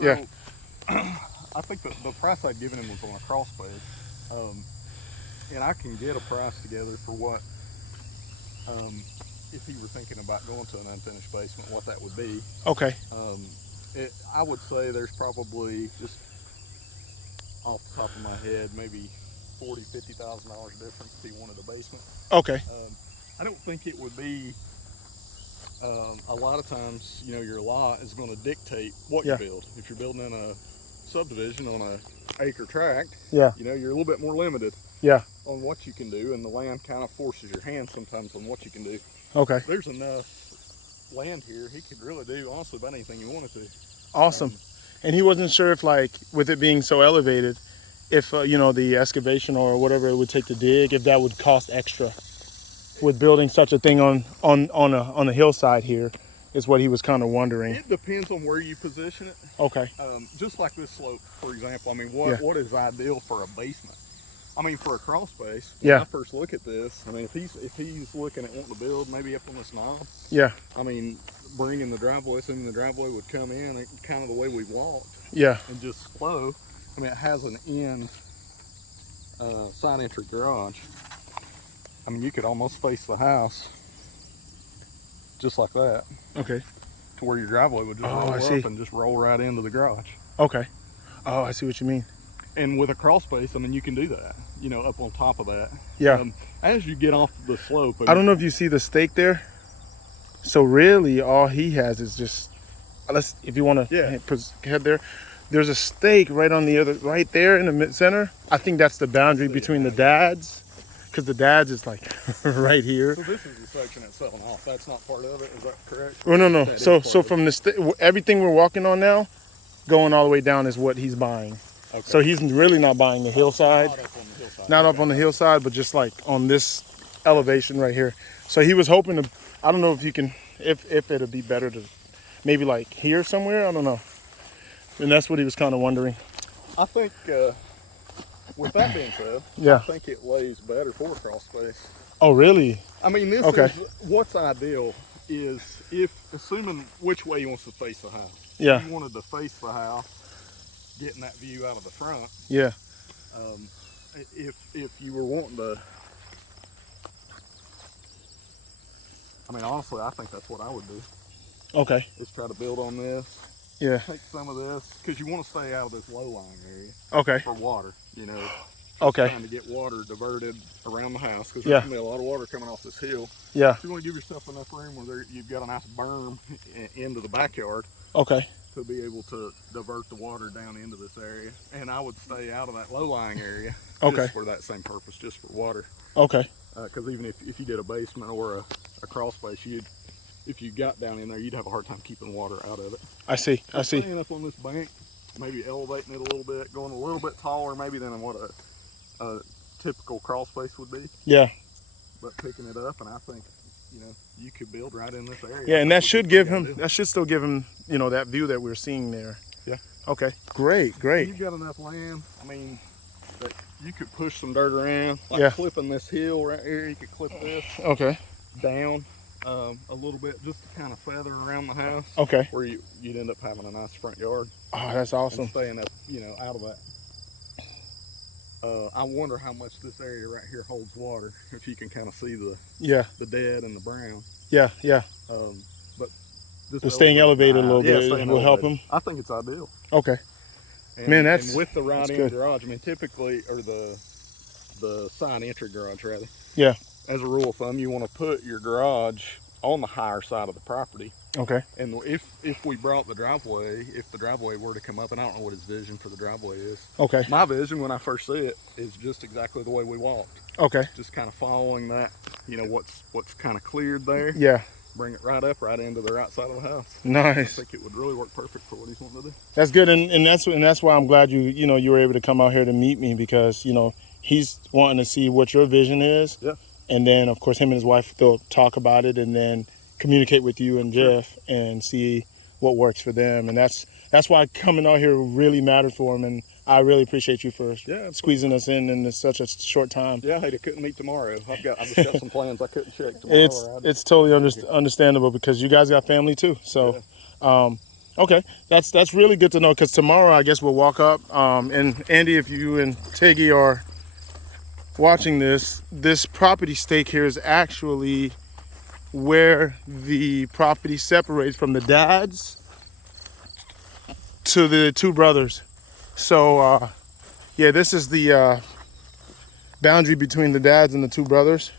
Yeah. So I think the price I'd given him was on a crawl space, and I can get a price together for what, if he were thinking about going to an unfinished basement, what that would be. Okay. Um, I would say there's probably, just off the top of my head, maybe $40,000-$50,000 difference if he wanted a basement. Okay. I don't think it would be. A lot of times, your lot is going to dictate what Yeah. you build. If you're building in a subdivision on a acre tract, Yeah. you're a little bit more limited Yeah. on what you can do, and the land kind of forces your hand sometimes on what you can do. Okay. There's enough land here; he could really do honestly about anything he wanted to. Awesome. And he wasn't sure if, like, with it being so elevated, if the excavation or whatever it would take to dig, if that would cost extra. With building such a thing on a hillside here, is what he was kind of wondering. It depends on where you position it. Okay. Just like this slope, for example. I mean, Yeah. what is ideal for a basement? I mean, for a crawl space. Yeah. When I first look at this, I mean, if he's looking at wanting to build maybe up on this knob, Yeah. I mean, bringing the driveway, assuming the driveway would come in, kind of the way we walked, Yeah. and just flow. I mean, it has an end side entry garage. I mean, you could almost face the house just like that, Okay. to where your driveway would just roll I see. up and just roll right into the garage. Okay. Oh, I see what you mean. And with a crawl space, I mean, you can do that, up on top of that. Yeah. As you get off the slope. I don't know if you see the stake there. So really, all he has is just, if you want to head there, there's a stake right there in the center. I think that's the boundary between the dads, because the dads is like right here. So this is the section that's selling off. That's not part of it. Is that correct? Oh no. That So from everything we're walking on now, going all the way down is what he's buying. Okay. So he's really not buying the hillside. Not up on the hillside. Not up on the hillside, but just like on this elevation right here. So he was hoping to, I don't know if you can, if it'd be better to maybe like here somewhere, I don't know. And that's what he was kind of wondering. I think, with that being said, Yeah. I think it lays better for a crawl space. Oh, really? I mean, this Okay. is what's ideal is assuming which way he wants to face the house. Yeah. If you wanted to face the house, getting that view out of the front. Yeah. If you were wanting to, I mean, honestly, I think that's what I would do. Okay. Is try to build on this. Yeah. Take some of this, because you want to stay out of this low-lying area. Okay. For water, Okay. Trying to get water diverted around the house, because Yeah. there's going to be a lot of water coming off this hill. Yeah. So you want to give yourself enough room where you've got a nice berm into the backyard. Okay. To be able to divert the water down into this area. And I would stay out of that low-lying area. Okay. Just for that same purpose, just for water. Okay. Because even if you did a basement or a crawl space, if you got down in there, you'd have a hard time keeping water out of it. I see. I see. Staying up on this bank, maybe elevating it a little bit, going a little bit taller maybe than what a typical crawl space would be. Yeah. But picking it up, and I think, you could build right in this area. Yeah, and that should still give him, that view that we're seeing there. Yeah. Okay. Great. You've got enough land, I mean, that you could push some dirt around, like Yeah. clipping this hill right here. You could clip this Okay. down a little bit just to kind of feather around the house. Okay. Where you'd end up having a nice front yard. Oh, that's awesome. And staying up, out of that. I wonder how much this area right here holds water, if you can kind of see the dead and the brown. Yeah. Yeah. But this So staying elevated a little bit will help him. I think it's ideal. Okay. And, Man, and with the right-in good. garage, I mean, typically, or the side entry garage rather. Yeah. As a rule of thumb, you want to put your garage on the higher side of the property. Okay. And if we brought the driveway, if the driveway were to come up, and I don't know what his vision for the driveway is. Okay. My vision when I first see it is just exactly the way we walked. Okay. Just kind of following that, what's kind of cleared there. Yeah. Bring it right up, right into the right side of the house. Nice. I think it would really work perfect for what he's wanting to do. That's good, and that's why I'm glad you were able to come out here to meet me, because he's wanting to see what your vision is. Yeah. And then of course him and his wife, they'll talk about it and then communicate with you and Jeff and see what works for them. And that's why coming out here really mattered for him. And I really appreciate you for squeezing us in such a short time. Yeah, I couldn't meet tomorrow. I've just got some plans I couldn't check tomorrow. It's totally understandable, because you guys got family too. So Okay, that's really good to know, because tomorrow I guess we'll walk up. And Andy, if you and Tiggy are watching this property stake here is actually where the property separates from the dad's to the two brothers. So yeah, this is the boundary between the dads and the two brothers,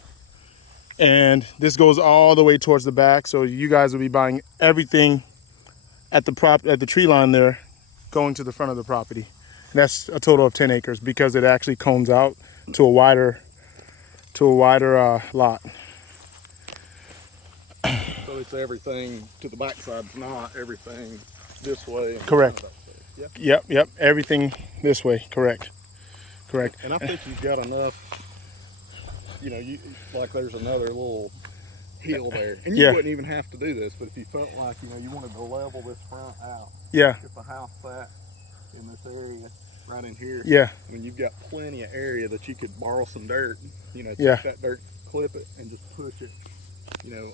and this goes all the way towards the back. So you guys will be buying everything at the tree line there, going to the front of the property. And that's a total of 10 acres because it actually cones out to a wider lot. So it's everything to the backside, not everything this way. And Correct. Yeah. Yep. Everything this way. Correct. And I think you've got enough. You know, like there's another little hill there, and you Yeah. wouldn't even have to do this. But if you felt like you wanted to level this front out, Yeah. if the house sat in this area right in here, Yeah. I mean you've got plenty of area that you could borrow some dirt. Take Yeah. that dirt, clip it, and just push it.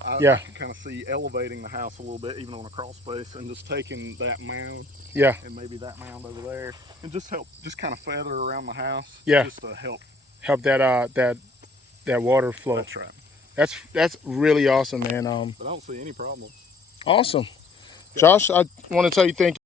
I can kind of see elevating the house a little bit, even on a crawl space, and just taking that mound, Yeah. and maybe that mound over there, and just kind of feather around the house, Yeah. just to help that water flow. That's right. That's really awesome, man. But I don't see any problems. Awesome. Josh, I want to tell you thank you.